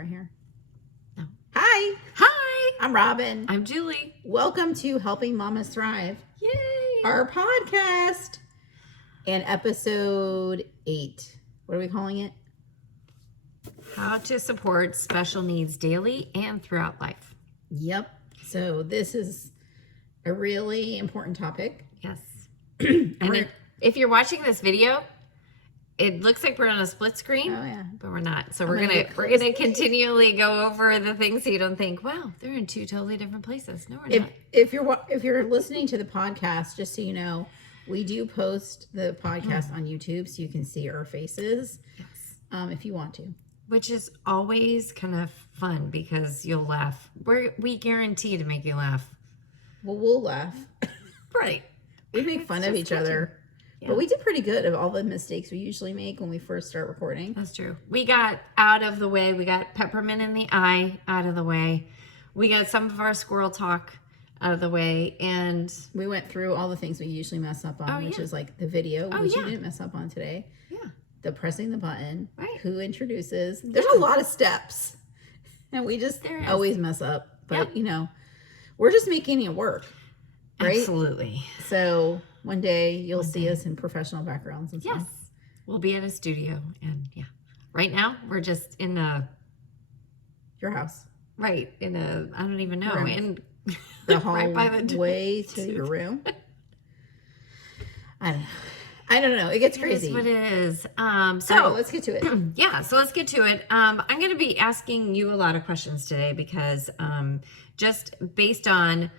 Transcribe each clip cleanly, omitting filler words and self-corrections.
Right here. No. Hi. Hi. I'm Robin. I'm Julie. Welcome to Helping Mamas Thrive. Yay. Our podcast. And episode 8. What are we calling it? How to support special needs daily and throughout life. Yep. So this is a really important topic. Yes. And if you're watching this video, it looks like we're on a split screen. Oh yeah. But we're not. So we're gonna continually go over the things so you don't think, wow, they're in two totally different places. No, we're not. If you're listening to the podcast, just so you know, we do post the podcast on YouTube so you can see our faces. Yes. If you want to. Which is always kind of fun because you'll laugh. We guarantee to make you laugh. Well, we'll laugh. Right. We make fun of each other. Yeah. But we did pretty good of all the mistakes we usually make when we first start recording. That's true. We got out of the way. We got peppermint in the eye out of the way. We got some of our squirrel talk out of the way. And we went through all the things we usually mess up on, which is like the video, which you didn't mess up on today. Yeah. The pressing the button. Right. Who introduces. There's a lot of steps. And we just always mess up. But, you know, we're just making it work. Right? Absolutely. So one day you'll see us in professional backgrounds and stuff. Yes. We'll be at a studio. And right now we're just in your house. Right. In I don't even know. In the hallway right by the way to your room. I don't know. It gets crazy. It is what it is. So let's get to it. So let's get to it. I'm going to be asking you a lot of questions today because just based on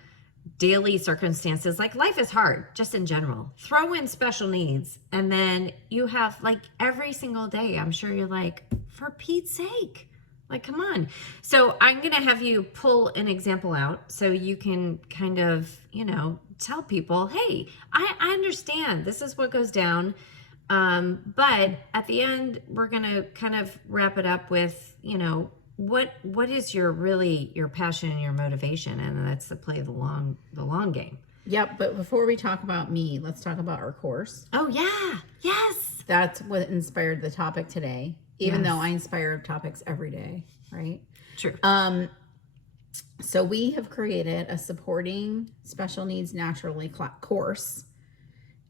daily circumstances, like life is hard just in general. Throw in special needs and then you have like every single day, I'm sure you're like, for Pete's sake, like, come on. So I'm going to have you pull an example out so you can kind of, tell people, hey, I understand this is what goes down. But at the end, we're going to kind of wrap it up with, what is your passion and your motivation? And that's to play the long game. Yep. But before we talk about me, let's talk about our course. Oh yeah. Yes. That's what inspired the topic today, even though I inspire topics every day. Right. True. So we have created a supporting special needs naturally course,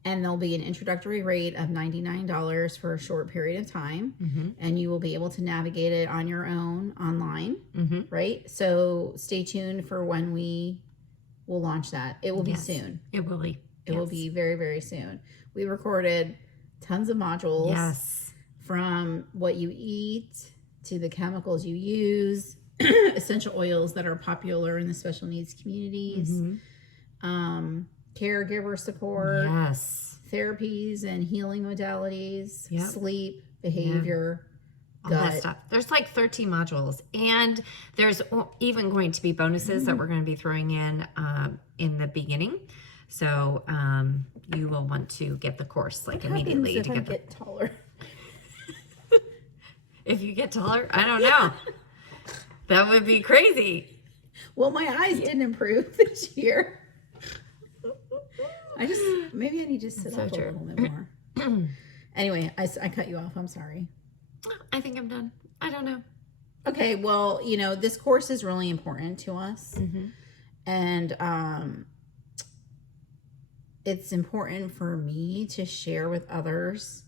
and there'll be an introductory rate of $99 for a short period of time, and you will be able to navigate it on your own online, right? So stay tuned for when we will launch that. It will be soon. It will be. It will be very, very soon. We recorded tons of modules. Yes. From what you eat to the chemicals you use, essential oils that are popular in the special needs communities, caregiver support, therapies and healing modalities, sleep, behavior, all that stuff. There's like 13 modules, and there's even going to be bonuses that we're going to be throwing in the beginning. So you will want to get the course like immediately. If I get taller. If you get taller, I don't know. That would be crazy. Well, my eyes didn't improve this year. Maybe I need to sit up a little bit more. Anyway, I cut you off. I'm sorry. I think I'm done. I don't know. Okay, well, this course is really important to us. And it's important for me to share with others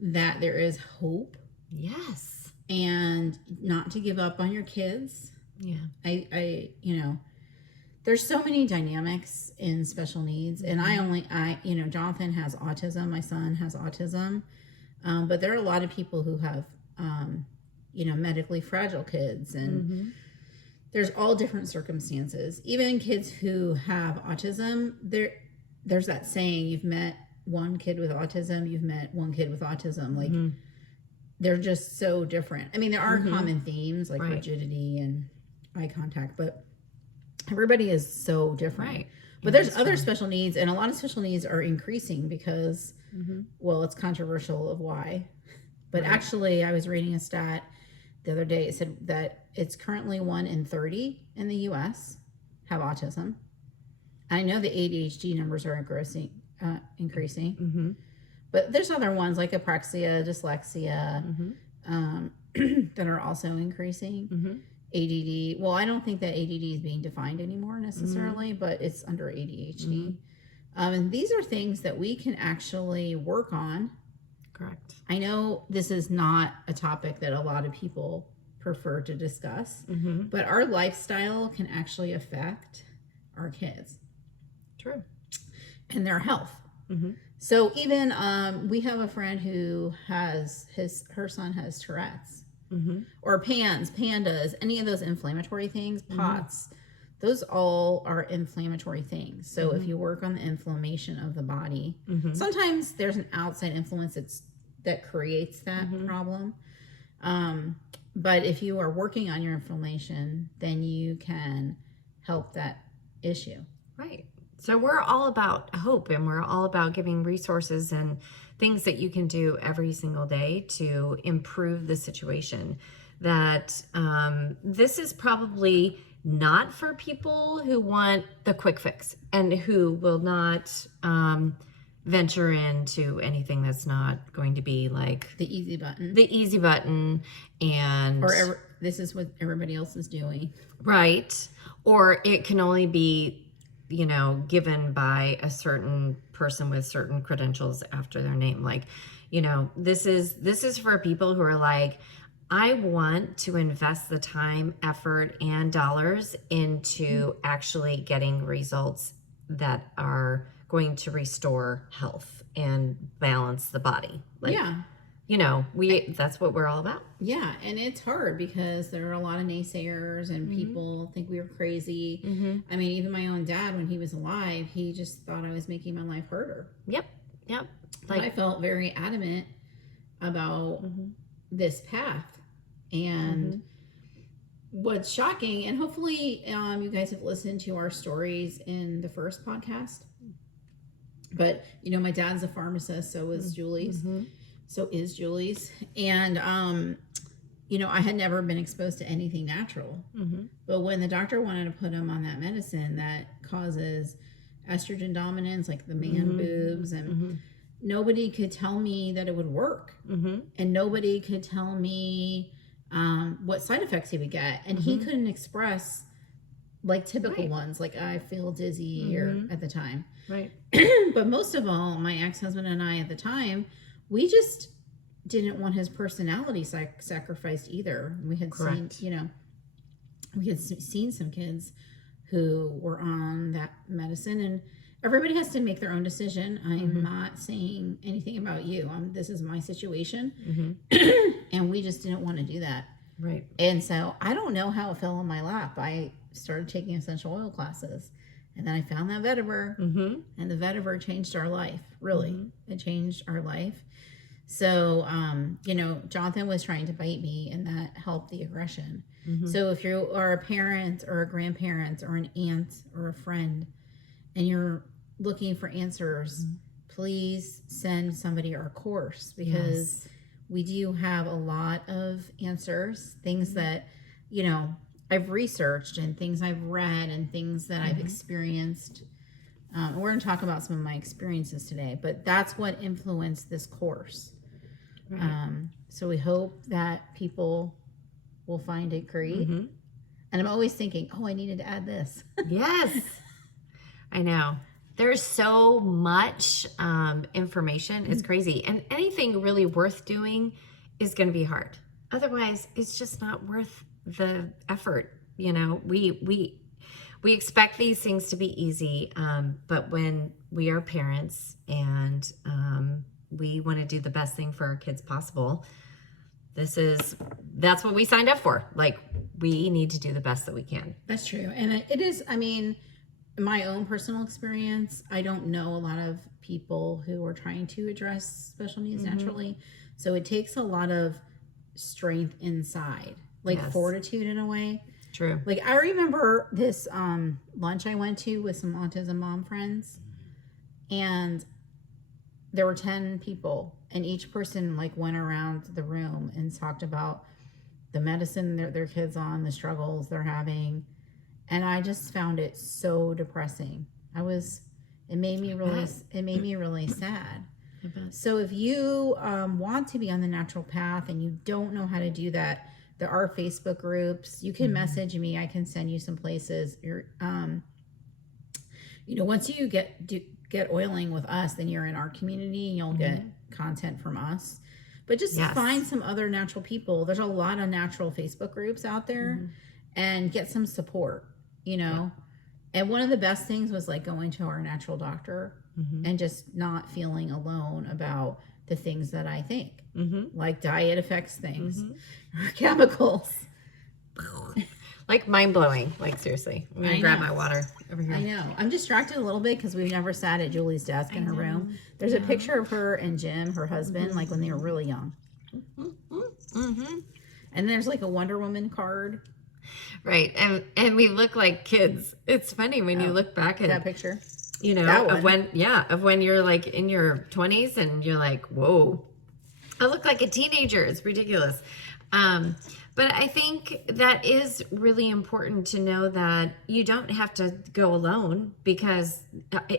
that there is hope. Yes. And not to give up on your kids. Yeah. I there's so many dynamics in special needs, and Jonathan has autism, my son has autism, but there are a lot of people who have medically fragile kids, and there's all different circumstances. Even kids who have autism, there's that saying, you've met one kid with autism, you've met one kid with autism, like they're just so different. I mean, there are common themes like rigidity and eye contact, but everybody is so different. Right. But there's other special needs, and a lot of special needs are increasing because, well, it's controversial of why. But actually, I was reading a stat the other day. It said that it's currently 1 in 30 in the U.S. have autism. I know the ADHD numbers are increasing. But there's other ones like apraxia, dyslexia, that are also increasing. ADD. Well, I don't think that ADD is being defined anymore necessarily, but it's under ADHD. And these are things that we can actually work on. Correct. I know this is not a topic that a lot of people prefer to discuss, but our lifestyle can actually affect our kids. True. And their health. So even we have a friend who has her son has Tourette's. Or pandas, any of those inflammatory things, POTS, those all are inflammatory things. So if you work on the inflammation of the body, sometimes there's an outside influence that creates that problem. But if you are working on your inflammation, then you can help that issue. Right. So we're all about hope, and we're all about giving resources and things that you can do every single day to improve the situation. That this is probably not for people who want the quick fix and who will not venture into anything that's not going to be like the easy button, and this is what everybody else is doing, right? Or it can only be, you know, given by a certain person with certain credentials after their name. Like, you know, this is for people who are like, I want to invest the time, effort, and dollars into actually getting results that are going to restore health and balance the body. Like, you know, that's what we're all about. Yeah, and it's hard because there are a lot of naysayers and people think we are crazy. I mean, even my own dad, when he was alive, he just thought I was making my life harder. Yep. Like, I felt very adamant about this path. And what's shocking, and hopefully you guys have listened to our stories in the first podcast, but you know, my dad's a pharmacist, so is Julie's. And you know, I had never been exposed to anything natural, but when the doctor wanted to put him on that medicine that causes estrogen dominance, like the man boobs, and nobody could tell me that it would work, and nobody could tell me what side effects he would get, and he couldn't express like typical ones, like I feel dizzy or at the time, but most of all, my ex-husband and I at the time, we just didn't want his personality sacrificed either. We had seen, you know, seen some kids who were on that medicine, and everybody has to make their own decision. I'm not saying anything about you. This is my situation. And we just didn't want to do that. Right. And so I don't know how it fell in my lap. I started taking essential oil classes, and then I found that vetiver, and the vetiver changed our life. Really, it changed our life. So, you know, Jonathan was trying to bite me, and that helped the aggression. So if you are a parent or a grandparent or an aunt or a friend, and you're looking for answers, please send somebody our course, because we do have a lot of answers, things that, you know, I've researched and things I've read and things that I've experienced. We're going to talk about some of my experiences today, but that's what influenced this course. So we hope that people will find it great. And I'm always thinking, oh, I needed to add this. Yes. I know. There's so much information. It's crazy. And anything really worth doing is going to be hard. Otherwise, it's just not worth the effort. You know, we expect these things to be easy, but when we are parents and we want to do the best thing for our kids possible, that's what we signed up for. Like, we need to do the best that we can. That's true. And it is, I mean, my own personal experience, I don't know a lot of people who are trying to address special needs naturally. So it takes a lot of strength inside, like fortitude in a way. True. Like, I remember this lunch I went to with some autism mom friends, and there were 10 people, and each person like went around the room and talked about the medicine their kids on, the struggles they're having. And I just found it so depressing. It made me really sad. I bet. So if you want to be on the natural path and you don't know how to do that, there are Facebook groups. You can message me. I can send you some places. Once you get oiling with us, then you're in our community and you'll get content from us. But just find some other natural people. There's a lot of natural Facebook groups out there, and get some support, Yeah. And one of the best things was like going to our natural doctor and just not feeling alone about the things that I think. Like diet affects things, or chemicals. Like mind-blowing. Like, seriously. I'm going to grab my water over here. I know. I'm distracted a little bit because we've never sat at Julie's desk in her room. There's a picture of her and Jim, her husband, like when they were really young. And there's like a Wonder Woman card. Right. And we look like kids. It's funny when you look back at that picture. Of when you're like in your 20s and you're like, whoa, I look like a teenager. It's ridiculous. But I think that is really important to know that you don't have to go alone, because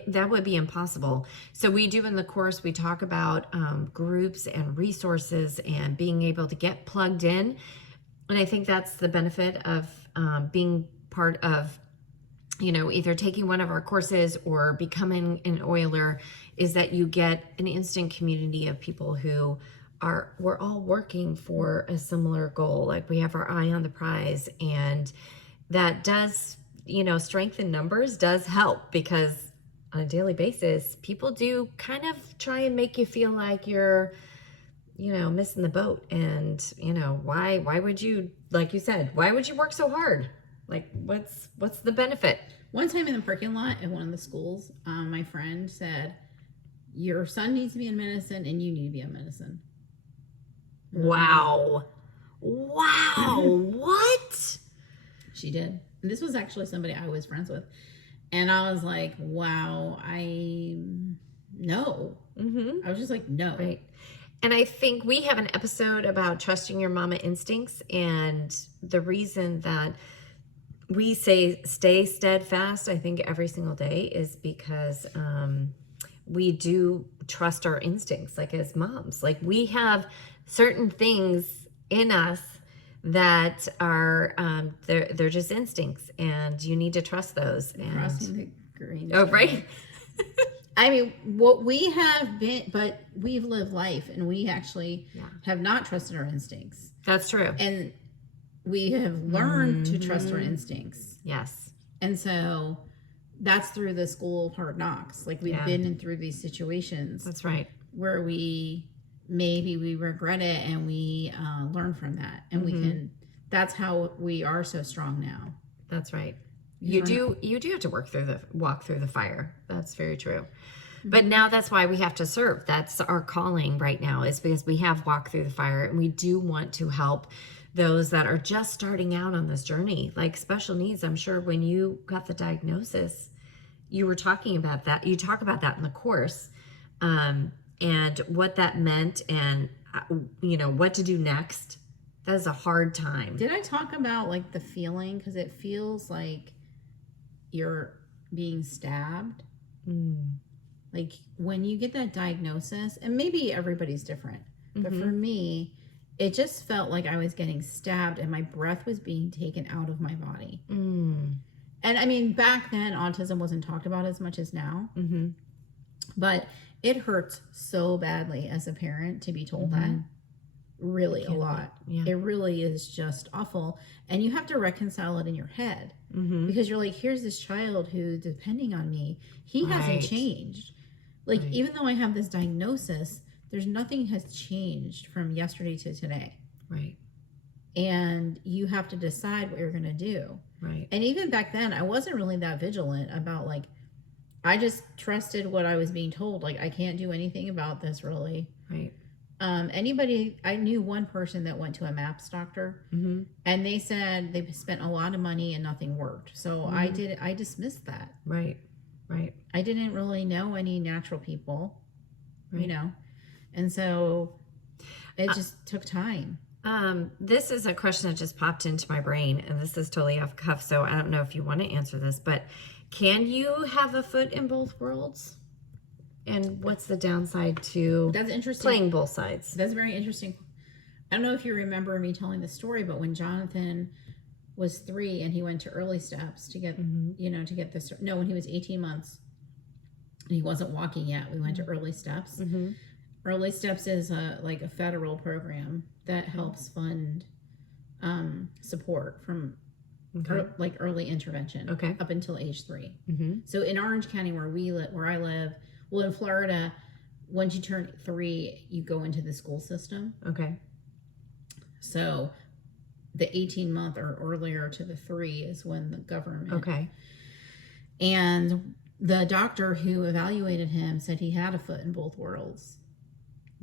that would be impossible. So we do in the course, we talk about groups and resources and being able to get plugged in. And I think that's the benefit of being part of, either taking one of our courses or becoming an oiler, is that you get an instant community of people who we're all working for a similar goal. Like, we have our eye on the prize, and that does, strength in numbers does help, because on a daily basis, people do kind of try and make you feel like you're, missing the boat. And, why would you, like you said, why would you work so hard? Like, what's the benefit? One time in the parking lot at one of the schools, my friend said, your son needs to be in medicine and you need to be in medicine. Wow. What? She did. And this was actually somebody I was friends with. And I was like, wow, no. I was just like, no. Right. And I think we have an episode about trusting your mama instincts, and the reason that we say stay steadfast, I think, every single day is because we do trust our instincts, like as moms. Like, we have certain things in us that are they're just instincts, and you need to trust those. Crossing the green. Oh, right. I mean, what we have been, but we've lived life, and we actually have not trusted our instincts. That's true. And we have learned to trust our instincts. Yes. And so that's through the school of hard knocks. Like, we've been in through these situations. That's right. Where we regret it, and we learn from that. And that's how we are so strong now. That's right. You do have to walk through the fire. That's very true. But now that's why we have to serve. That's our calling right now, is because we have walked through the fire, and we do want to help those that are just starting out on this journey. Like special needs, I'm sure when you got the diagnosis, you were talking about that. You talk about that in the course, and what that meant, and what to do next. That is a hard time. Did I talk about like the feeling? Because it feels like you're being stabbed. Like, when you get that diagnosis, and maybe everybody's different, but for me, it just felt like I was getting stabbed and my breath was being taken out of my body. And I mean, back then, autism wasn't talked about as much as now, but it hurts so badly as a parent to be told that. Really a lot. It really is just awful. And you have to reconcile it in your head, because you're like, here's this child who, depending on me, he hasn't changed. Like, even though I have this diagnosis, there's nothing has changed from yesterday to today. Right. And you have to decide what you're going to do. Right. And even back then, I wasn't really that vigilant about, like, I just trusted what I was being told. Like, I can't do anything about this, really. Right. I knew one person that went to a MAPS doctor, and they said they spent a lot of money and nothing worked. So I dismissed that. Right. I didn't really know any natural people, and so it just took time. This is a question that just popped into my brain, and this is totally off cuff, so I don't know if you want to answer this, but can you have a foot in both worlds? And what's the downside to That's interesting. playing both sides? That's very interesting. I don't know if you remember me telling the story, but when Jonathan was 3 and he went to early steps to get, to get this. No, when he was 18 months and he wasn't walking yet, we went to early steps. Mm-hmm. Early steps is like a federal program that helps fund support from like early intervention up until age 3. Mm-hmm. So in Orange County, where I live, well, in Florida, once you turn 3, you go into the school system. Okay. So the 18-month or earlier to the 3 is when the government. Okay. And the doctor who evaluated him said he had a foot in both worlds.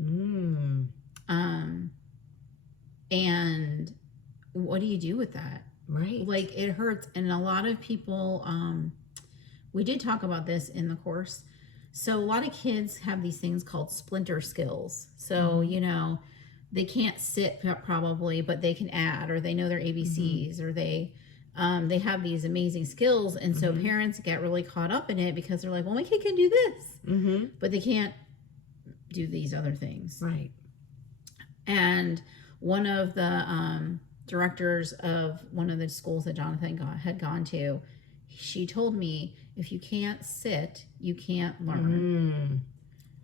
Mm. And what do you do with that? Right. Like, it hurts. And a lot of people, we did talk about this in the course. So a lot of kids have these things called splinter skills. So, they can't sit probably, but they can add, or they know their ABCs, or they have these amazing skills. And so parents get really caught up in it because they're like, well, my kid can do this, but they can't do these other things. Right. And one of the directors of one of the schools that Jonathan had gone to, she told me, if you can't sit, you can't learn.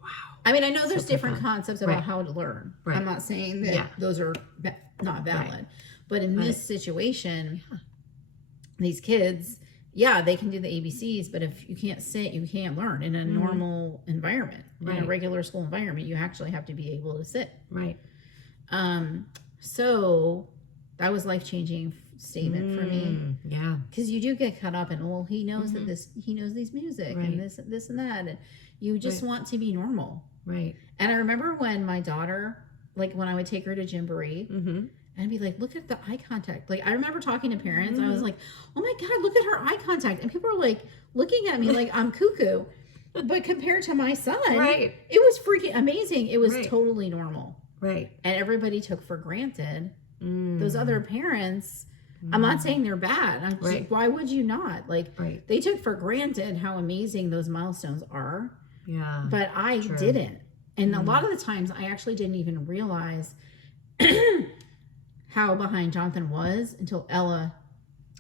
Wow. I mean, I know there's different concepts about how to learn. Right. I'm not saying that those are not valid. But in this situation, these kids, they can do the ABCs, but if you can't sit, you can't learn in a normal environment. In a regular school environment, you actually have to be able to sit. Right. So that was life-changing statement for me. Yeah. Because you do get caught up in, well, he knows that he knows these music and this and that. And you just want to be normal. Right. And I remember when my daughter, like when I would take her to Gymboree, and I'd be like, look at the eye contact. Like, I remember talking to parents, and I was like, oh my God, look at her eye contact. And people are like looking at me like I'm cuckoo. But compared to my son, it was freaking amazing. It was totally normal. Right. And everybody took for granted those other parents. I'm not saying they're bad. I'm just, why would you not? Like, they took for granted how amazing those milestones are. Yeah. But I didn't. And a lot of the times I actually didn't even realize how behind Jonathan was until Ella.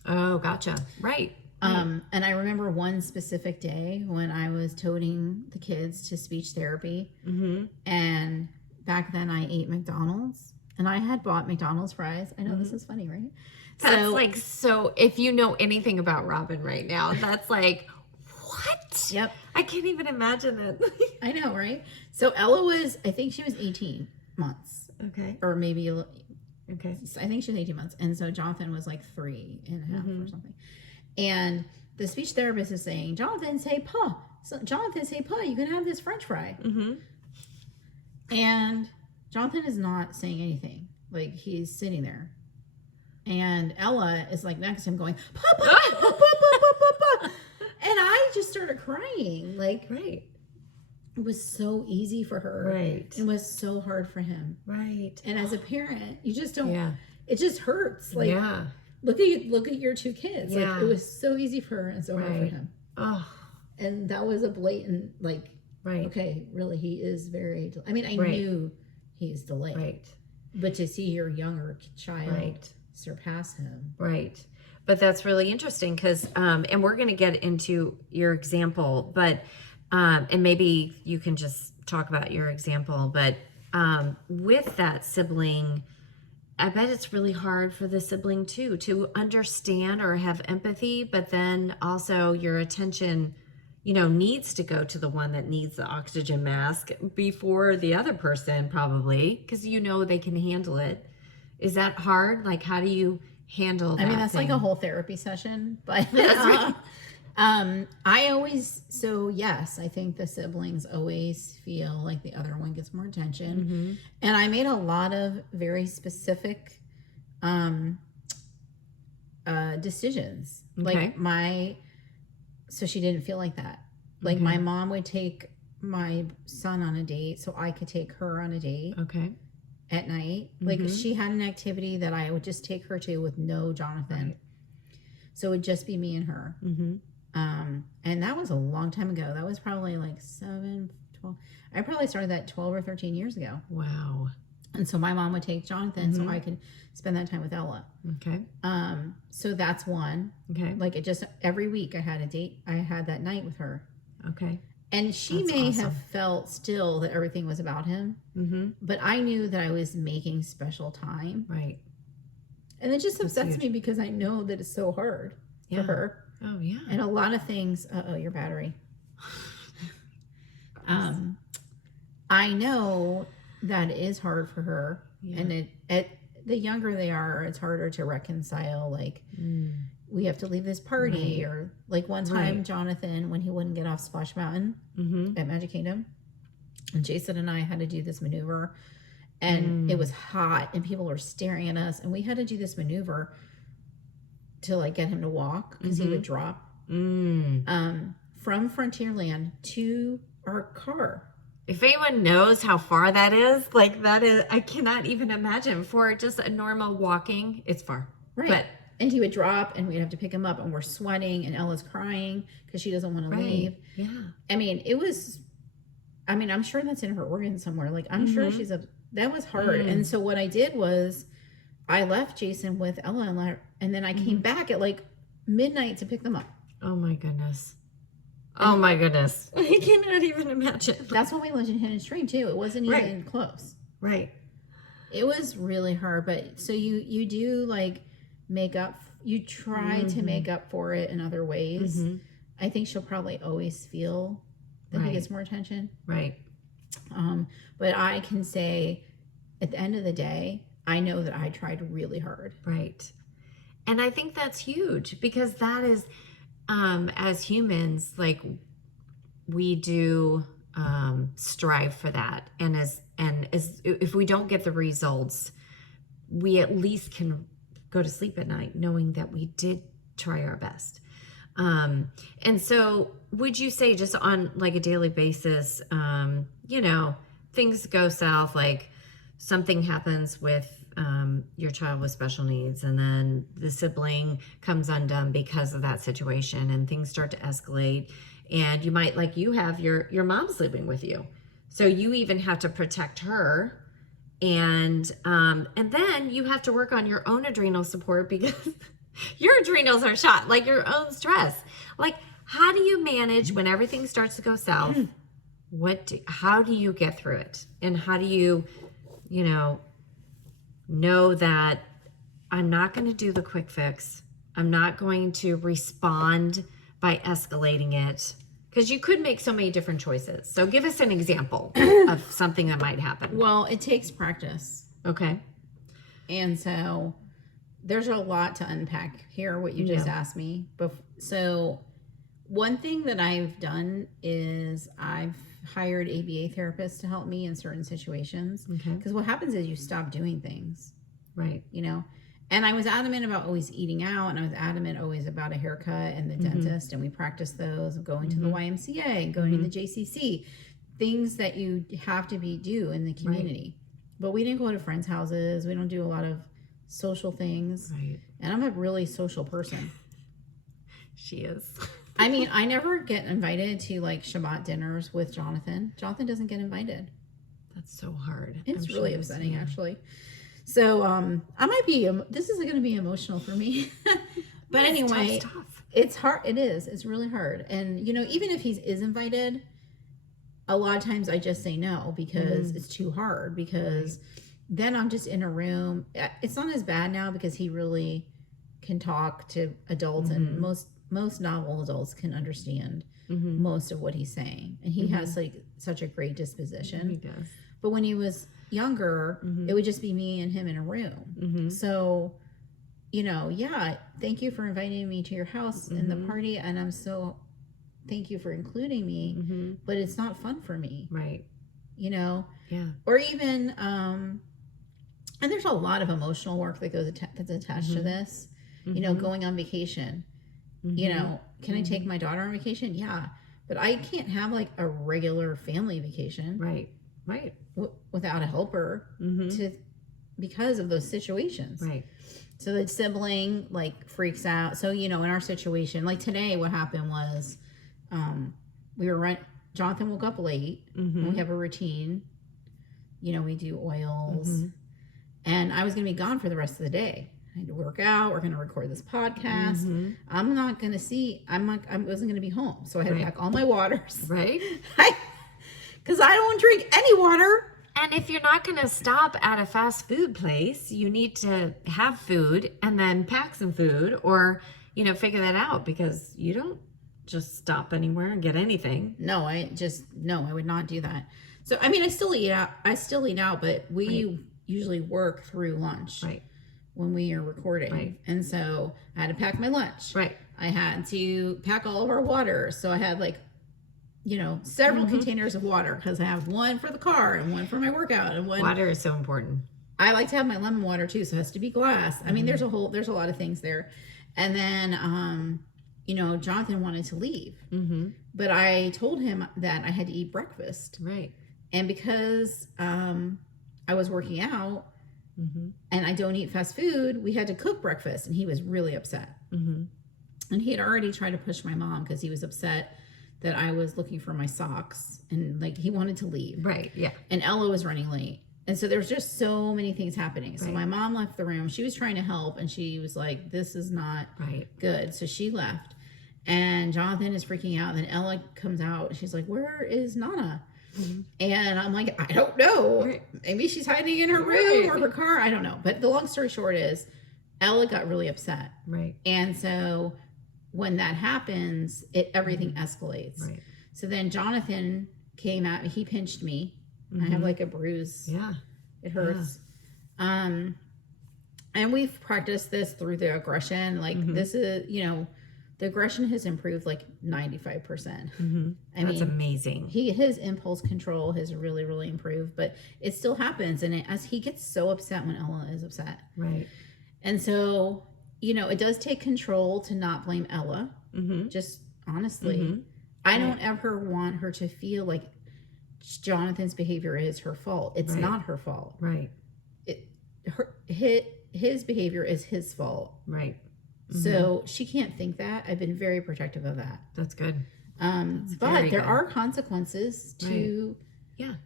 Oh, gotcha. Right. And I remember one specific day when I was toting the kids to speech therapy. And back then I ate McDonald's, and I had bought McDonald's fries. I know this is funny, right? That's so if you know anything about Robin right now, that's like, what? Yep. I can't even imagine it. I know, right? So Ella was, I think she was 18 months. Okay. Or maybe, okay. I think she was 18 months. And so Jonathan was like 3.5 or something. And the speech therapist is saying, Jonathan, say pa. So, Jonathan, say pa, you can have this French fry. And Jonathan is not saying anything. Like, he's sitting there. And Ella is like next to him going, pa, pa, pa, pa, pa, pa, pa, pa. And I just started crying. Like, it was so easy for her. Right. It was so hard for him. Right. And as a parent, you just don't, it just hurts. Like, yeah. Look at your 2 kids. Yeah. Like, it was so easy for her and so hard for him. Oh. And that was a blatant, like, okay, really, he is very, I mean, I knew he's delayed. Right. But to see your younger child surpass him. Right. But that's really interesting because, and we're going to get into your example, but, and maybe you can just talk about your example, but with that sibling, I bet it's really hard for the sibling too, to understand or have empathy, but then also your attention, needs to go to the one that needs the oxygen mask before the other person probably, because they can handle it. Is that hard? Like, how do you handle that? I mean, that's thing? like a whole therapy session, but That's yes, I think the siblings always feel like the other one gets more attention. And I made a lot of very specific decisions. Okay. Like so she didn't feel like that. Like my mom would take my son on a date so I could take her on a date. Okay. At night. Like, she had an activity that I would just take her to with no Jonathan. So it would just be me and her. And that was a long time ago. That was probably like 12. I probably started that 12 or 13 years ago. Wow. And so my mom would take Jonathan so I could spend that time with Ella. Okay. So that's one. Okay. Like it just, every week I had a date. I had that night with her. Okay. And she That's may awesome. have felt still that everything was about him. But I knew that I was making special time. Right. And it just That's upsets huge. me because I know that it's so hard for her. Oh, yeah. And a lot of things, your battery. I know that it is hard for her. Yeah. And the younger they are, it's harder to reconcile. Like, we have to leave this party. Right. Or like one time, Jonathan, when he wouldn't get off Splash Mountain at Magic Kingdom, and Jason and I had to do this maneuver. And it was hot and people were staring at us. And we had to do this maneuver to like get him to walk because he would drop from Frontierland to our car. If anyone knows how far that is, like that is, I cannot even imagine. For just a normal walking, it's far. Right. But and he would drop and we'd have to pick him up and we're sweating and Ella's crying because she doesn't want to leave. Yeah. I mean, I'm sure that's in her organ somewhere. Like, I'm sure that was hard. And so what I did was I left Jason with Ella and then I came back at like midnight to pick them up. Oh my goodness. Oh my goodness. I cannot even imagine. That's when we lived in Hidden Stream too. It wasn't even close. Right. It was really hard, but so you do like make up, you try to make up for it in other ways. I think she'll probably always feel that he gets more attention. Right. But I can say at the end of the day, I know that I tried really hard. Right. And I think that's huge because that is, as humans, like we do strive for that. And as if we don't get the results, we at least can go to sleep at night knowing that we did try our best. And so would you say just on like a daily basis, things go south, like something happens with your child with special needs and then the sibling comes undone because of that situation and things start to escalate and you might, like you have your mom sleeping with you. So you even have to protect her. And then you have to work on your own adrenal support because your adrenals are shot, like your own stress. Like, how do you manage when everything starts to go south? How do you get through it? And how do you, know that I'm not going to do the quick fix. I'm not going to respond by escalating it. Because you could make so many different choices. So give us an example of something that might happen. Well, it takes practice. Okay. And so there's a lot to unpack here, what you just asked me. So one thing that I've done is I've hired ABA therapists to help me in certain situations. Okay. Because what happens is you stop doing things. Right. And I was adamant about always eating out, and I was adamant always about a haircut and the dentist, and we practiced those of going to the YMCA and going to the JCC, things that you have to do in the community. But we didn't go to friends' houses. We don't do a lot of social things. Right. And I'm a really social person. She is. I mean, I never get invited to like Shabbat dinners with Jonathan. Jonathan doesn't get invited. That's so hard. It's really upsetting, actually. So I might be, this is going to be emotional for me. But anyway, it's tough. It's hard. It is. It's really hard. And, even if he is invited, a lot of times I just say no because it's too hard. Because then I'm just in a room. It's not as bad now because he really can talk to adults and most novel adults can understand most of what he's saying. And he has like such a great disposition. He does. But when he was younger, it would just be me and him in a room. So, thank you for inviting me to your house in the party. And thank you for including me, but it's not fun for me. Right. Yeah. Or even, and there's a lot of emotional work that that's attached to this, going on vacation, can I take my daughter on vacation? Yeah. But I can't have like a regular family vacation. Right. Without a helper because of those situations. Right. So the sibling like freaks out. So, in our situation, like today, what happened was, Jonathan woke up late. Mm-hmm. We have a routine. You know, we do oils. Mm-hmm. And I was going to be gone for the rest of the day. I had to work out. We're going to record this podcast. Mm-hmm. I'm not going to see, I wasn't going to be home. So I had to Right. pack all my waters. Right. Because I don't drink any water. And if you're not going to stop at a fast food place, you need to have food and then pack some food, or, you know, figure that out, because you don't just stop anywhere and get anything. No, I would not do that. So, I mean, I still eat out, but we usually work through lunch Right. when we are recording. Right. And so I had to pack my lunch. Right. I had to pack all of our water. So I had like, you know, several containers of water, because I have one for the car and one for my workout and one. Water is so important. I like to have my lemon water too, so it has to be glass. I mean, there's a lot of things there. And then, you know, Jonathan wanted to leave, but I told him that I had to eat breakfast. Right. And because I was working out and I don't eat fast food, we had to cook breakfast, and he was really upset. And he had already tried to push my mom because he was upset that I was looking for my socks, and like he wanted to leave. Right. Yeah. And Ella was running late. And so there was just so many things happening. So Right. my mom left the room. She was trying to help, and she was like, this is not Right. good. So she left. And Jonathan is freaking out. And then Ella comes out, and she's like, where is Nana? And I'm like, I don't know. Right. Maybe she's hiding in her room Right. or her car. I don't know. But the long story short is Ella got really upset. Right. And so when that happens, everything escalates. Right. So then Jonathan came at me. He pinched me. I have like a bruise. Yeah. It hurts. And we've practiced this through the aggression. Like this is, you know, the aggression has improved like 95%. That's amazing. His impulse control has really, really improved, but it still happens. And as he gets so upset when Ella is upset. Right. And so, you know, it does take control to not blame Ella. Just honestly, I don't ever want her to feel like Jonathan's behavior is her fault. It's not her fault. Right. His behavior is his fault. Right. So she can't think that. I've been very protective of that. That's good. But there are consequences to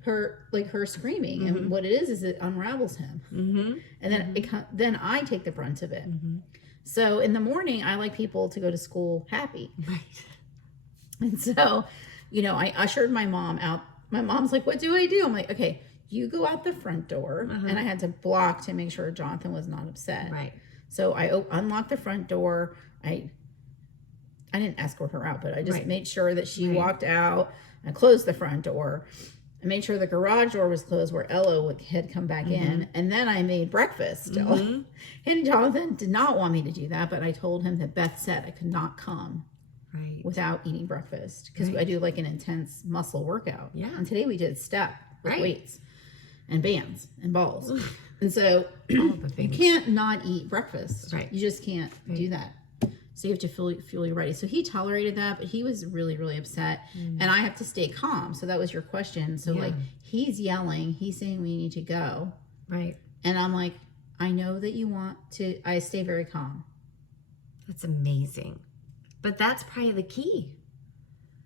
her screaming, and what it is it unravels him, and then then I take the brunt of it. So in the morning, I like people to go to school happy, and so, you know, I ushered my mom out. My mom's like, "What do I do?" I'm like, "Okay, you go out the front door," and I had to block to make sure Jonathan was not upset. Right. So I unlocked the front door. I didn't escort her out, but I just made sure that she walked out. I closed the front door. I made sure the garage door was closed where Ella had come back in. And then I made breakfast. And Jonathan did not want me to do that, but I told him that Beth said I could not come without eating breakfast, because I do like an intense muscle workout. Yeah. And today we did step with weights and bands and balls. And so you can't not eat breakfast. Right. You just can't do that. So you have to feel ready. So he tolerated that, but he was really, really upset. And I have to stay calm. So that was your question. So like he's yelling, he's saying we need to go. Right. And I'm like, I know that you want to. I stay very calm. That's amazing. But that's probably the key.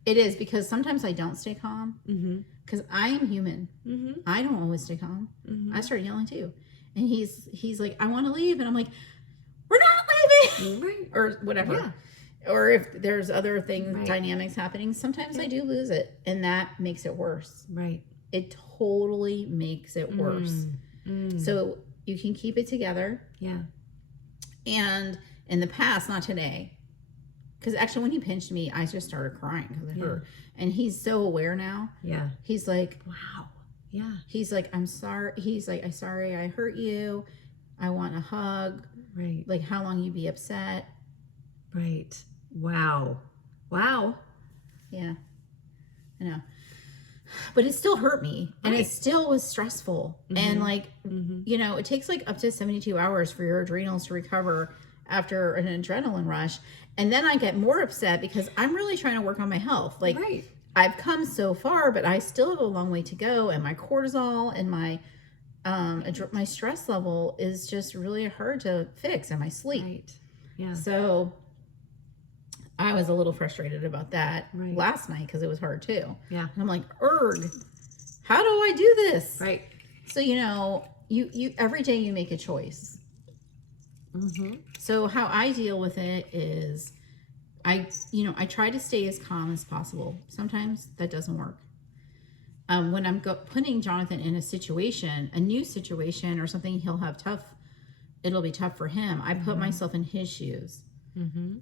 It is, because sometimes I don't stay calm. Because I am human. I don't always stay calm. I start yelling too. And he's like, I want to leave. And I'm like, we're not leaving. Or whatever. Yeah. Or if there's other things, dynamics happening, sometimes I do lose it. And that makes it worse. Right. It totally makes it worse. So you can keep it together. Yeah. And in the past, not today, because actually when he pinched me, I just started crying because it hurt. And he's so aware now. Yeah. He's like, wow. Yeah. He's like, I'm sorry. He's like, I'm sorry I hurt you. I want a hug. Right. Like, how long you be upset. Right. Wow. Wow. Yeah. I know. But it still hurt me. And it still was stressful. And like, you know, it takes like up to 72 hours for your adrenals to recover after an adrenaline rush. And then I get more upset because I'm really trying to work on my health. Like, I've come so far, but I still have a long way to go. And my cortisol and my stress level is just really hard to fix, and my sleep. Right. Yeah. So I was a little frustrated about that Right. last night because it was hard too. Yeah. And I'm like, how do I do this? Right. So, you every day you make a choice. Mm-hmm. So how I deal with it is I try to stay as calm as possible. Sometimes that doesn't work. When I'm putting Jonathan in a new situation or something it'll be tough for him. I put myself in his shoes. Mm-hmm.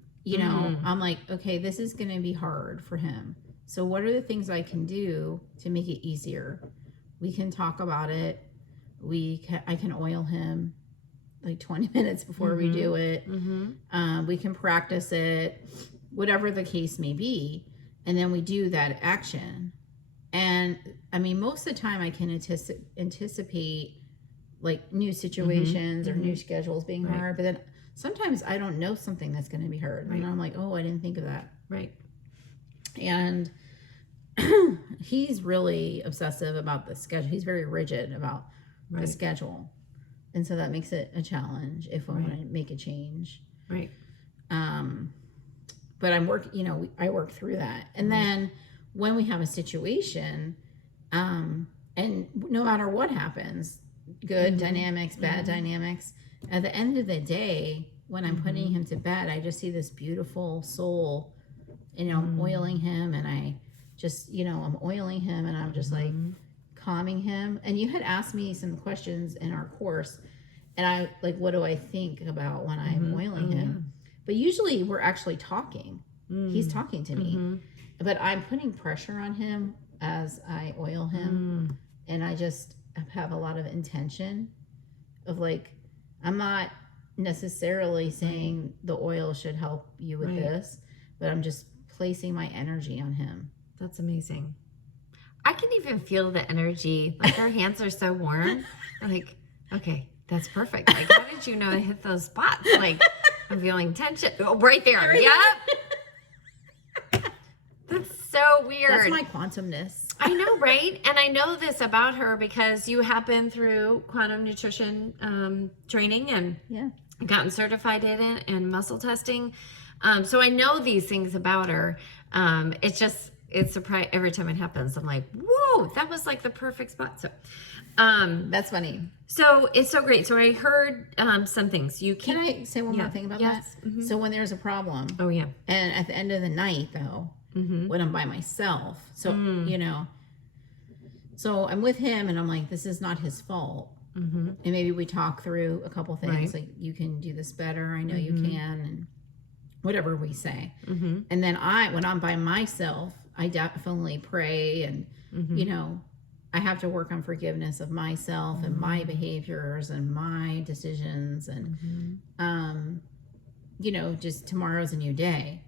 I'm like, okay, this is going to be hard for him. So what are the things I can do to make it easier? We can talk about it. I can oil him like 20 minutes before we do it. We can practice it, whatever the case may be. And then we do that action. And I mean, most of the time I can anticipate like new situations or new schedules being hard, but then sometimes I don't know something that's going to be hard. And I'm like, oh, I didn't think of that. Right. And he's really obsessive about the schedule. He's very rigid about the schedule. And so that makes it a challenge if I want to make a change. Right. But I work through that. And then when we have a situation, and no matter what happens, good dynamics, bad dynamics, at the end of the day, when I'm putting him to bed, I just see this beautiful soul, I'm oiling him, and I just, I'm oiling him, and I'm just like calming him. And you had asked me some questions in our course, and I like, what do I think about when I'm oiling him? But usually we're actually talking. He's talking to me, but I'm putting pressure on him as I oil him, and I just have a lot of intention of like, I'm not necessarily saying the oil should help you with this, but I'm just placing my energy on him. That's amazing. I can even feel the energy. Like our hands are so warm. I'm like, okay, that's perfect. Like, how did you know to hit those spots? Like, I'm feeling tension. Oh, right there. Yep. That's so weird. That's my quantumness. I know, right? And I know this about her because you have been through quantum nutrition training and gotten certified in it and muscle testing. So I know these things about her. It's surprise every time it happens. I'm like, whoa, that was like the perfect spot. So that's funny. So it's so great. So I heard some things. Can I say one more thing about that? So when there's a problem. Oh yeah. And at the end of the night though, when I'm by myself, so so I'm with him and I'm like, this is not his fault. And maybe we talk through a couple things like, you can do this better. I know you can, and whatever we say. And then when I'm by myself, I definitely pray and, I have to work on forgiveness of myself and my behaviors and my decisions and, just tomorrow's a new day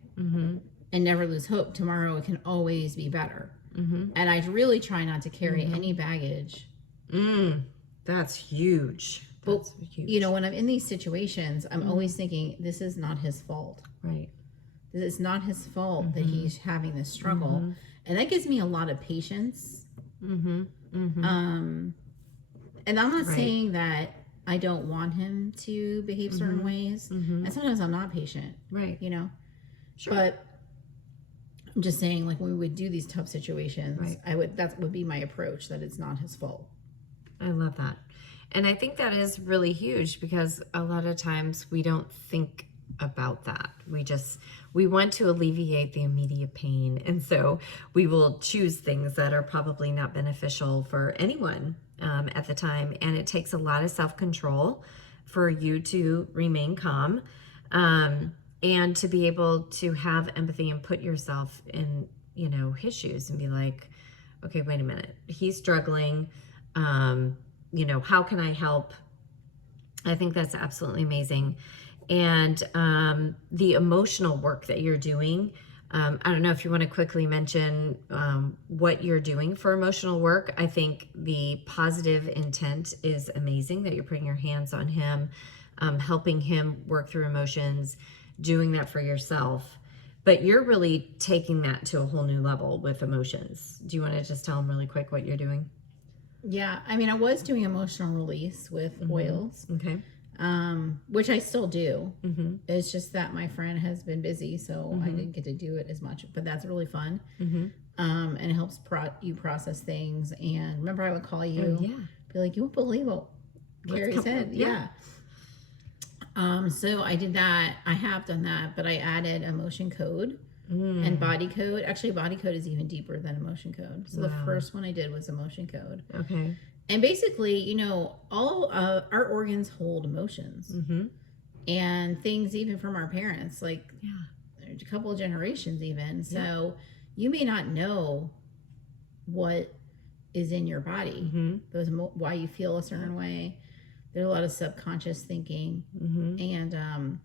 and never lose hope. Tomorrow it can always be better. And I really try not to carry any baggage. That's huge. But, when I'm in these situations, I'm always thinking, this is not his fault. Right. It's not his fault that he's having this struggle. And that gives me a lot of patience. And I'm not saying that I don't want him to behave certain ways. And sometimes I'm not patient. Right. Sure. But I'm just saying, like, when we would do these tough situations, that would be my approach, that it's not his fault. I love that. And I think that is really huge because a lot of times we don't think about that. We want to alleviate the immediate pain. And so we will choose things that are probably not beneficial for anyone at the time. And it takes a lot of self-control for you to remain calm and to be able to have empathy and put yourself in, his shoes and be like, okay, wait a minute. He's struggling. How can I help? I think that's absolutely amazing. And the emotional work that you're doing, I don't know if you want to quickly mention what you're doing for emotional work. I think the positive intent is amazing, that you're putting your hands on him, helping him work through emotions, doing that for yourself. But you're really taking that to a whole new level with emotions. Do you want to just tell them really quick what you're doing? Yeah, I mean, I was doing emotional release with oils. Okay. which I still do. Mm-hmm. It's just that my friend has been busy, so I didn't get to do it as much. But that's really fun. Mm-hmm. And it helps you process things. And remember, I would call you, Oh, yeah. be like, you won't believe what Carrie said. Yeah. So I did that. I have done that, but I added emotion code and body code. Actually, body code is even deeper than emotion code. So the first one I did was emotion code. Okay. And basically, you know, all our organs hold emotions Mm-hmm. and things even from our parents, like a couple of generations even. So you may not know what is in your body, those why you feel a certain way. There's a lot of subconscious thinking. And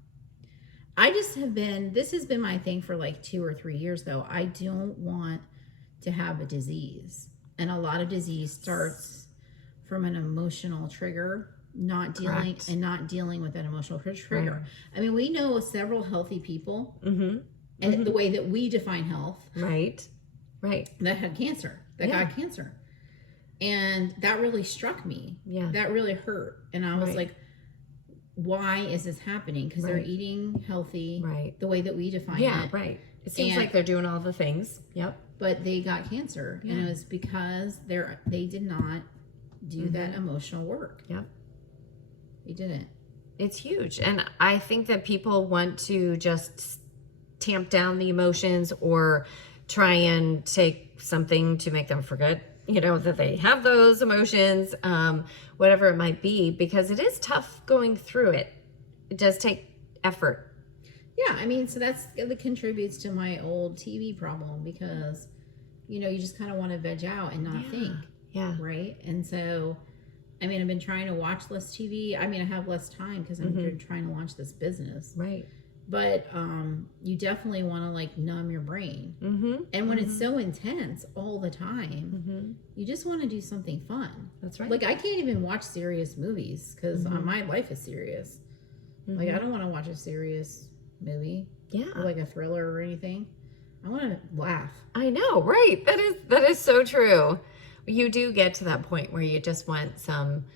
I just have been, this has been my thing for like 2 or 3 years though. I don't want to have a disease. And a lot of disease starts from an emotional trigger, not dealing with that emotional trigger. Right. I mean, we know several healthy people, Mm-hmm. and the way that we define health, Right. that had cancer, that got cancer. And that really struck me. Yeah. That really hurt. And I was like, why is this happening? Because they're eating healthy the way that we define it. Yeah, right. It seems like they're doing all the things. Yep. But they got cancer. And it was because they did not do that emotional work. Yep. They didn't. It's huge. And I think that people want to just tamp down the emotions or try and take something to make them forget, you know, that they have those emotions, whatever it might be, because it is tough going through it. It does take effort. Yeah, I mean, so that contributes to my old TV problem because, you know, you just kind of want to veg out and not think. Yeah. Right? And so, I mean, I've been trying to watch less TV. I mean, I have less time because I'm trying to launch this business. Right. But you definitely want to like numb your brain. Mm-hmm. And when it's so intense all the time, you just want to do something fun. That's right. Like I can't even watch serious movies because my life is serious. Like I don't want to watch a serious movie. Yeah. Or like a thriller or anything. I want to laugh. I know, right? That is so true. You do get to that point where you just want some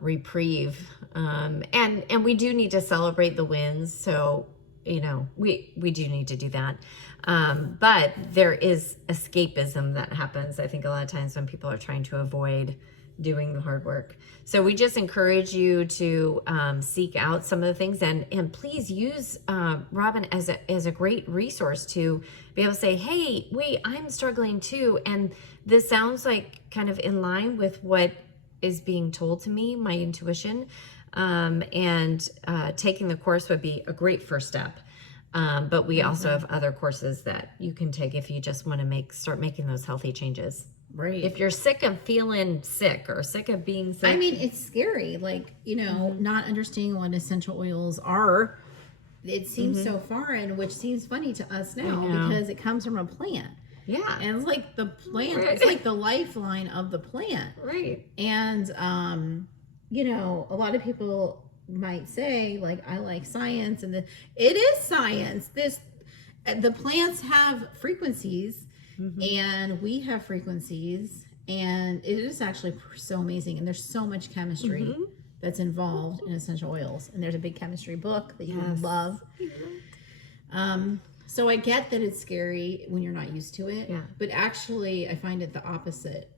reprieve, and we do need to celebrate the wins. So you know, we do need to do that. But there is escapism that happens, I think, a lot of times when people are trying to avoid doing the hard work. So we just encourage you to seek out some of the things, and please use Robin as a great resource to be able to say, hey, wait, I'm struggling too, and this sounds like kind of in line with what is being told to me, my intuition, and taking the course would be a great first step. But we also have other courses that you can take if you just want to start making those healthy changes. Right. If you're sick of feeling sick or sick of being sick. I mean, it's scary. Like, you know, not understanding what essential oils are. It seems so foreign, which seems funny to us now because it comes from a plant. Yeah. And it's like the plant, it's like the lifeline of the plant. Right. And, you know, a lot of people might say, like, I like science, and it is science. The plants have frequencies. And we have frequencies, and it is actually so amazing. And there's so much chemistry that's involved in essential oils. And there's a big chemistry book that you would love. So I get that it's scary when you're not used to it. Yeah. But actually, I find it the opposite.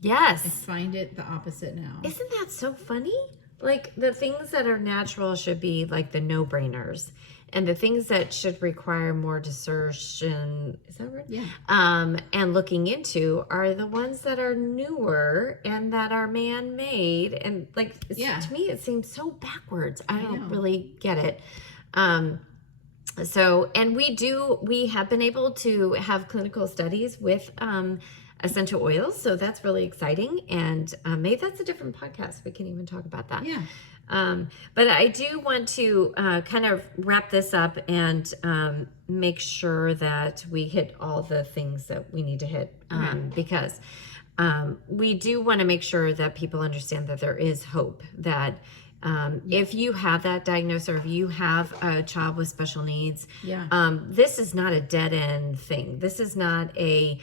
Yes. I find it the opposite now. Isn't that so funny? Like, the things that are natural should be like the no-brainers. And the things that should require more discern, is that right? Yeah. And looking into are the ones that are newer and that are man-made. And like, to me, it seems so backwards. I don't really get it. So, and we have been able to have clinical studies with essential oils. So that's really exciting. And maybe that's a different podcast. We can even talk about that. Yeah. But I do want to kind of wrap this up and make sure that we hit all the things that we need to hit, because we do want to make sure that people understand that there is hope, that if you have that diagnosis or if you have a child with special needs, this is not a dead end thing. This is not a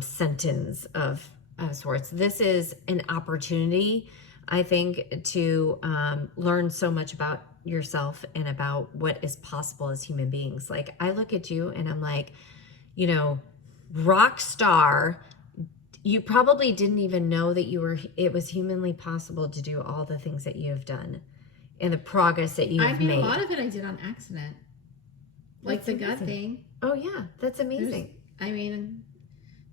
sentence of sorts. This is an opportunity I think to learn so much about yourself and about what is possible as human beings. Like, I look at you and I'm like, you know, rock star. You probably didn't even know that it was humanly possible to do all the things that you have done and the progress that you have made. A lot of it I did on accident. Like the gut thing. Oh yeah, that's amazing.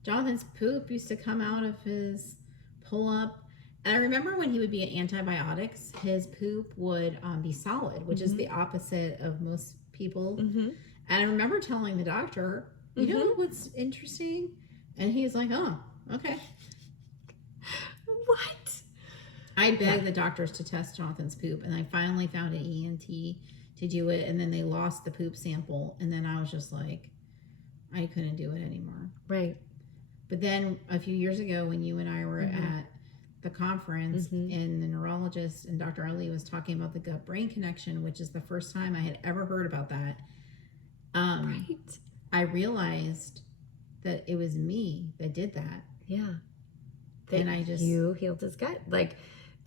Jonathan's poop used to come out of his pull-up. And I remember when he would be on antibiotics, his poop would be solid, which is the opposite of most people. And I remember telling the doctor, you know what's interesting? And he's like, oh, okay. What? I begged the doctors to test Jonathan's poop, and I finally found an ENT to do it, and then they lost the poop sample, and then I was just like, I couldn't do it anymore. Right. But then a few years ago when you and I were at the conference and the neurologist and Dr. Ali was talking about the gut-brain connection, which is the first time I had ever heard about that, I realized that it was me that did that. Yeah. And you healed his gut. Like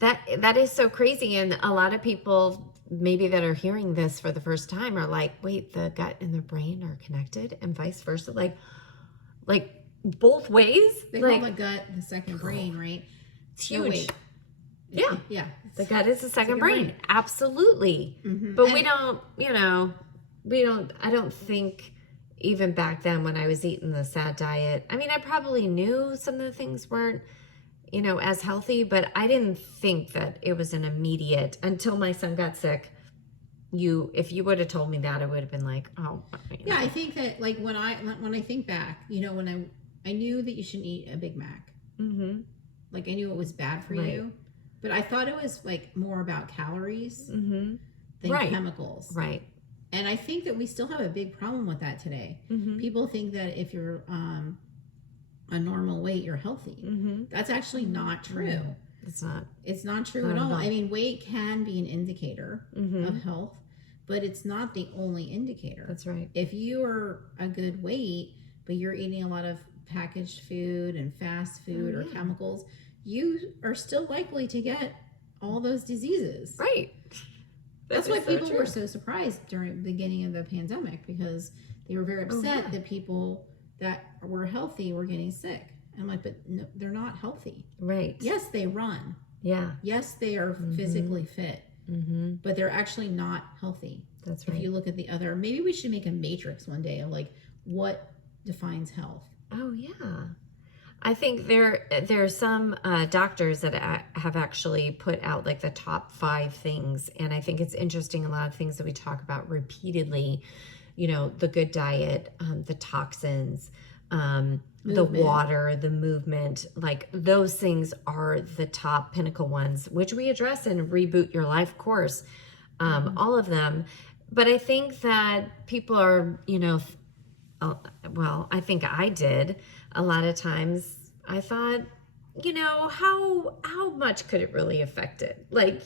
that is so crazy. And a lot of people maybe that are hearing this for the first time are like, wait, the gut and the brain are connected and vice versa. Like both ways. They call the gut the second brain, right? It's huge. Yeah. The gut is the second brain. Absolutely. But we don't, I don't think even back then when I was eating the SAD diet, I mean, I probably knew some of the things weren't, as healthy, but I didn't think that it was an immediate, until my son got sick. If you would have told me that, I would have been like, oh. Yeah, I think that like when I think back, when I knew that you shouldn't eat a Big Mac. Like I knew it was bad for you, but I thought it was like more about calories than chemicals. Right. And I think that we still have a big problem with that today. People think that if you're a normal weight, you're healthy. That's actually not true. It's not. It's not true at all. I mean, weight can be an indicator of health, but it's not the only indicator. That's right. If you are a good weight, but you're eating a lot of packaged food and fast food or chemicals, you are still likely to get all those diseases. Right. That's why people were so surprised during the beginning of the pandemic, because they were very upset that people that were healthy were getting sick. And I'm like, but no, they're not healthy. Right. Yes, they run. Yeah. Yes, they are physically fit, but they're actually not healthy. That's right. If you look at the other, maybe we should make a matrix one day of like what defines health. Oh yeah. I think there's some doctors that have actually put out like the top 5 things. And I think it's interesting, a lot of things that we talk about repeatedly, the good diet, the toxins, the water, the movement, like those things are the top pinnacle ones, which we address in Reboot Your Life course, all of them. But I think that people are, I think I did. A lot of times I thought, how much could it really affect it? Like,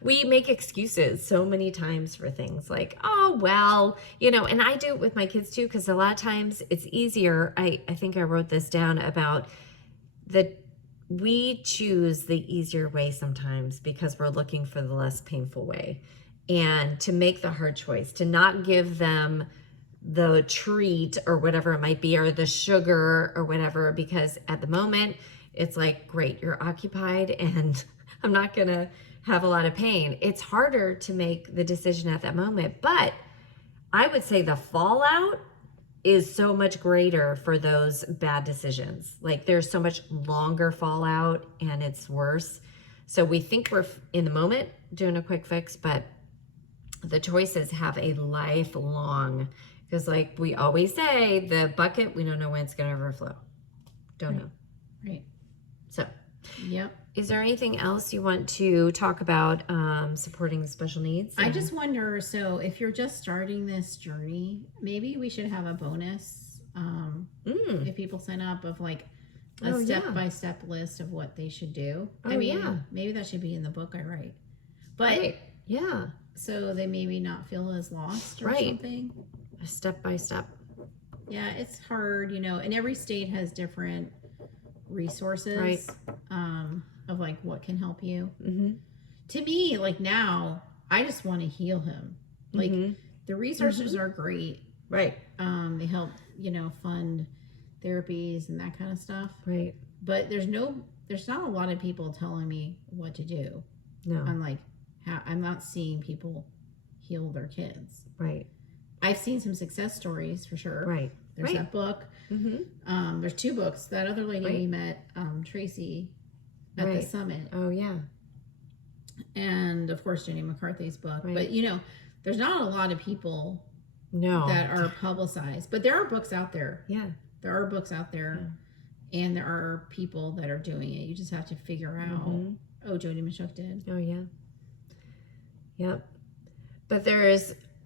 we make excuses so many times for things like, oh, well, and I do it with my kids too, because a lot of times it's easier. I think I wrote this down about that we choose the easier way sometimes because we're looking for the less painful way, and to make the hard choice, to not give them the treat or whatever it might be, or the sugar or whatever, because at the moment it's like, great, you're occupied and I'm not gonna have a lot of pain. It's harder to make the decision at that moment, but I would say the fallout is so much greater for those bad decisions. Like there's so much longer fallout and it's worse. So we think we're in the moment doing a quick fix, but the choices have a lifelong, because like we always say, the bucket, we don't know when it's going to overflow. Don't know. Right. So, yep. Is there anything else you want to talk about supporting the special needs? I just wonder, so if you're just starting this journey, maybe we should have a bonus if people sign up of like a step-by-step list of what they should do. Maybe that should be in the book I write. But so they maybe not feel as lost or something. A step-by-step. Yeah, it's hard, and every state has different resources. Right. of like what can help you. Mm-hmm. To me, like now, I just want to heal him. Like the resources are great. Right. They help, fund therapies and that kind of stuff. Right. But there's not a lot of people telling me what to do. No. I'm not seeing people heal their kids. Right. I've seen some success stories for sure. Right. There's that book. Mm-hmm. There's 2 books. That other lady we met, Tracy, at the summit. Oh, yeah. And of course, Jenny McCarthy's book. Right. But, there's not a lot of people No. that are publicized. But there are books out there. Yeah. There are books out there. Yeah. And there are people that are doing it. You just have to figure out. Oh, Jody Michuk did. Oh, yeah. Yep. But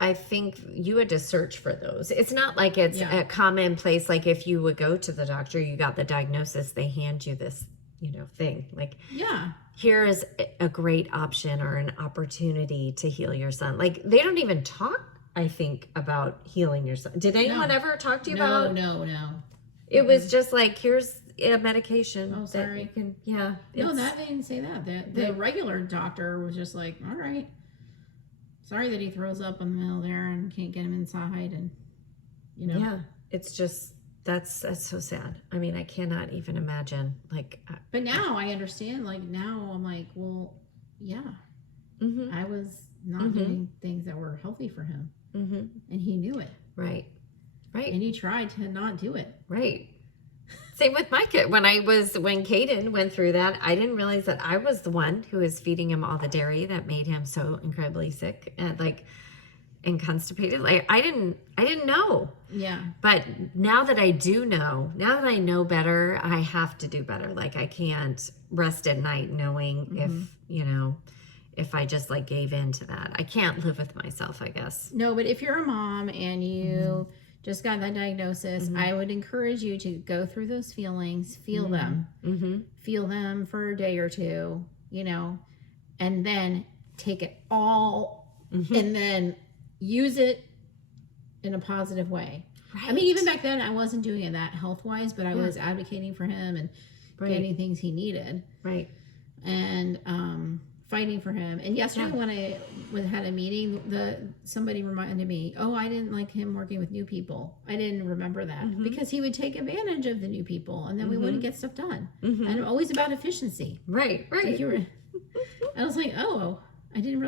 I think you had to search for those. It's not like it's a commonplace. Like if you would go to the doctor, you got the diagnosis, they hand you this, thing. Like, here is a great option or an opportunity to heal your son. Like they don't even talk, I think, about healing your son. Did anyone ever talk to you about? No. It was just like, here's a medication. Oh, sorry. That you can, No, they didn't say that. The regular doctor was just like, all right. Sorry that he throws up in the middle there and can't get him inside, and Yeah, it's just that's so sad. I mean, I cannot even imagine. Like, but now I understand. Like now I'm like, well, yeah, I was not doing things that were healthy for him, and he knew it. Right, and he tried to not do it. Right. Same with my kid. When Caden went through that, I didn't realize that I was the one who was feeding him all the dairy that made him so incredibly sick and constipated. Like I didn't know. Yeah. But now that I do know, now that I know better, I have to do better. Like I can't rest at night knowing if I just like gave in to that. I can't live with myself, I guess. No, but if you're a mom and you just got that diagnosis, I would encourage you to go through those feelings, feel them, feel them for a day or two, and then take it all and then use it in a positive way. Right. I mean, even back then I wasn't doing it that health-wise, but I was advocating for him and getting things he needed. Right. And fighting for him. And yesterday when I had a meeting, somebody reminded me, I didn't like him working with new people. I didn't remember that because he would take advantage of the new people and then we wouldn't get stuff done. And I'm always about efficiency. Right. I was like, I didn't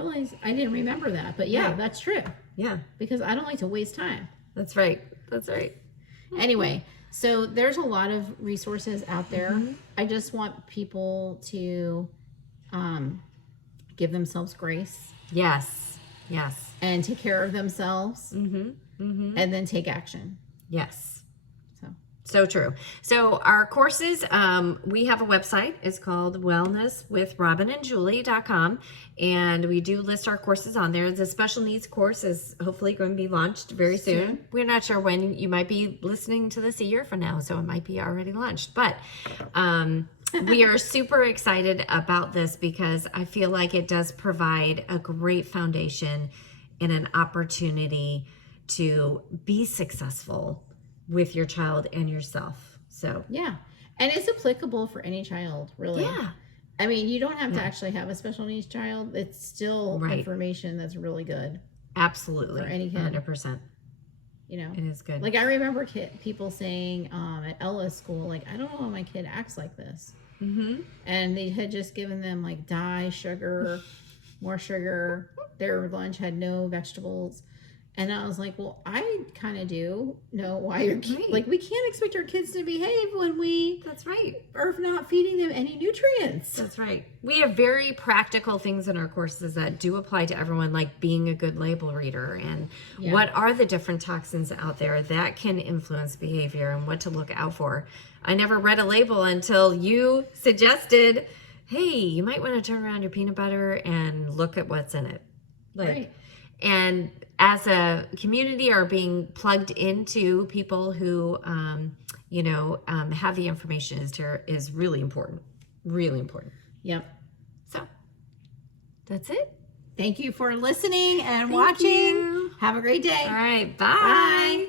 remember that. But that's true. Yeah. Because I don't like to waste time. That's right. Anyway, so there's a lot of resources out there. I just want people to give themselves grace. Yes. And take care of themselves. And then take action. Yes. So true. So our courses, we have a website. It's called wellnesswithrobinandjulie.com. And we do list our courses on there. The special needs course is hopefully going to be launched very soon. We're not sure when. You might be listening to this a year from now, so it might be already launched. But we are super excited about this because I feel like it does provide a great foundation and an opportunity to be successful with your child and yourself. So and it's applicable for any child, really. I mean, you don't have to actually have a special needs child. It's still information that's really good. Absolutely. For any kid. 100%. It is good. Like I remember people saying at Ella's school, like, I don't know why my kid acts like this. And they had just given them like dye, sugar, more sugar. Their lunch had no vegetables. And I was like, well, I kind of do know why your kids, like, we can't expect our kids to behave when we are not feeding them any nutrients. That's right. We have very practical things in our courses that do apply to everyone, like being a good label reader and what are the different toxins out there that can influence behavior and what to look out for. I never read a label until you suggested, hey, you might want to turn around your peanut butter and look at what's in it. And as a community are being plugged into people who, have the information is really important. Really important. Yep. So that's it. Thank you for listening and watching. Have a great day. All right. Bye. Bye.